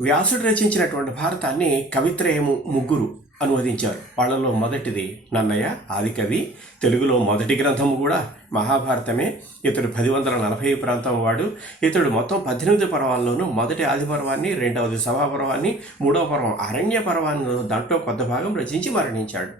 వ్యాసుడు రచించినటువంటి భారతాన్ని కవిత్రయము ముగ్గురు అనువదించారు. వాళ్ళలో మొదటిది నన్నయ్య ఆదికవి తెలుగులో మొదటి గ్రంథము కూడా మహాభారతమే. ఇతడు పది వందల నలభై ప్రాంతం వాడు. ఇతడు మొత్తం పద్దెనిమిది పర్వాల్లోనూ మొదటి ఆది పర్వాన్ని రెండవది సభాపర్వాన్ని మూడవ పర్వం అరణ్య పర్వాన్ని దాంట్లో కొత్త భాగం రచించి మరణించాడు.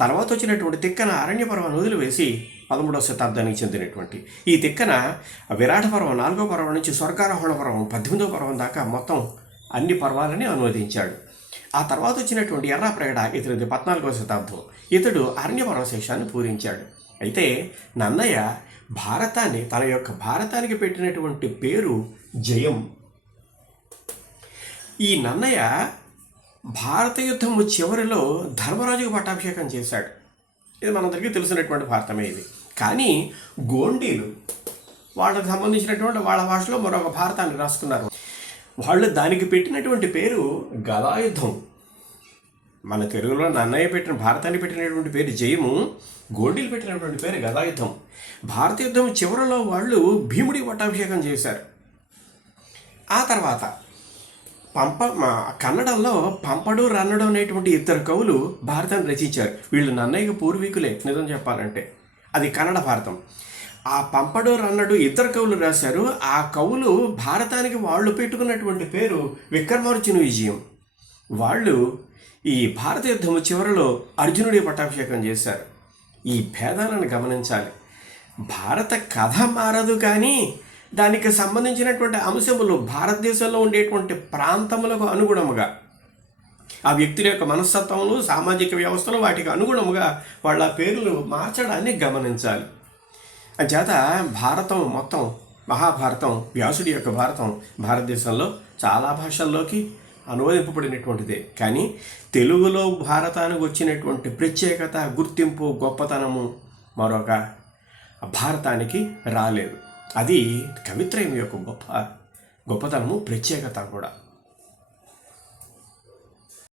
తర్వాత వచ్చినటువంటి తిక్కన అరణ్య పర్వాన్ని వదిలివేసి పదమూడవ శతాబ్దానికి చెందినటువంటి ఈ తిక్కన విరాట పర్వం నాలుగో పర్వం నుంచి స్వర్గారోహణ పర్వం పద్దెనిమిదవ పర్వం దాకా మొత్తం అన్ని పర్వాలని అనువదించాడు. ఆ తర్వాత వచ్చినటువంటి ఎర్రాప్రగడ ఇతనిది పద్నాలుగవ శతాబ్దం. ఇతడు అరణ్యపర్వశేషాన్ని పూరించాడు. అయితే నన్నయ్య భారతాన్ని తన యొక్క భారతానికి పెట్టినటువంటి పేరు జయం. ఈ నన్నయ్య భారత యుద్ధము చివరిలో ధర్మరాజుకు పట్టాభిషేకం చేశాడు. ఇది మనందరికీ తెలిసినటువంటి భారతమే ఇది. కానీ గోండీలు వాళ్ళకు సంబంధించినటువంటి వాళ్ళ భాషలో మరొక భారతాన్ని రాసుకున్నారు. వాళ్ళు దానికి పెట్టినటువంటి పేరు గదాయుద్ధం మన తెలుగులో నన్నయ్య పెట్టిన భారతాన్ని పెట్టినటువంటి పేరు జయము గోండీలు పెట్టినటువంటి పేరు గదాయుద్ధం భారత యుద్ధం చివరిలో వాళ్ళు భీముడి పట్టాభిషేకం చేశారు. ఆ తర్వాత పంప కన్నడంలో పంపడు రన్నడు అనేటువంటి ఇద్దరు కవులు భారతాన్ని రచించారు. వీళ్ళు నన్నయ్యకు పూర్వీకులే నిజం చెప్పాలంటే. అది కన్నడ భారతం. ఆ పంపడు రన్నడు ఇద్దరు కవులు రాశారు. ఆ కవులు భారతానికి వాళ్ళు పెట్టుకున్నటువంటి పేరు విక్రమార్జున విజయం వాళ్ళు ఈ భారత యుద్ధము చివరిలో అర్జునుడి పట్టాభిషేకం చేశారు. ఈ భేదాలను గమనించాలి. భారత కథ మారదు కానీ దానికి సంబంధించినటువంటి అంశములు భారతదేశంలో ఉండేటువంటి ప్రాంతములకు అనుగుణముగా ఆ వ్యక్తుల యొక్క మనస్తత్వములు సామాజిక వ్యవస్థలు వాటికి అనుగుణముగా వాళ్ళ పేర్లు మార్చడాన్ని గమనించాలి. అంచేత భారతం మొత్తం మహాభారతం వ్యాసుడి యొక్క భారతం భారతదేశంలో చాలా భాషల్లోకి అనువదింపబడినటువంటిదే. కానీ తెలుగులో భారతానికి వచ్చినటువంటి ప్రత్యేకత గుర్తింపు గొప్పతనము మరొక భారతానికి రాలేదు. అది కవిత్రయం యొక్క గొప్ప గొప్పతనము ప్రత్యేకత కూడా.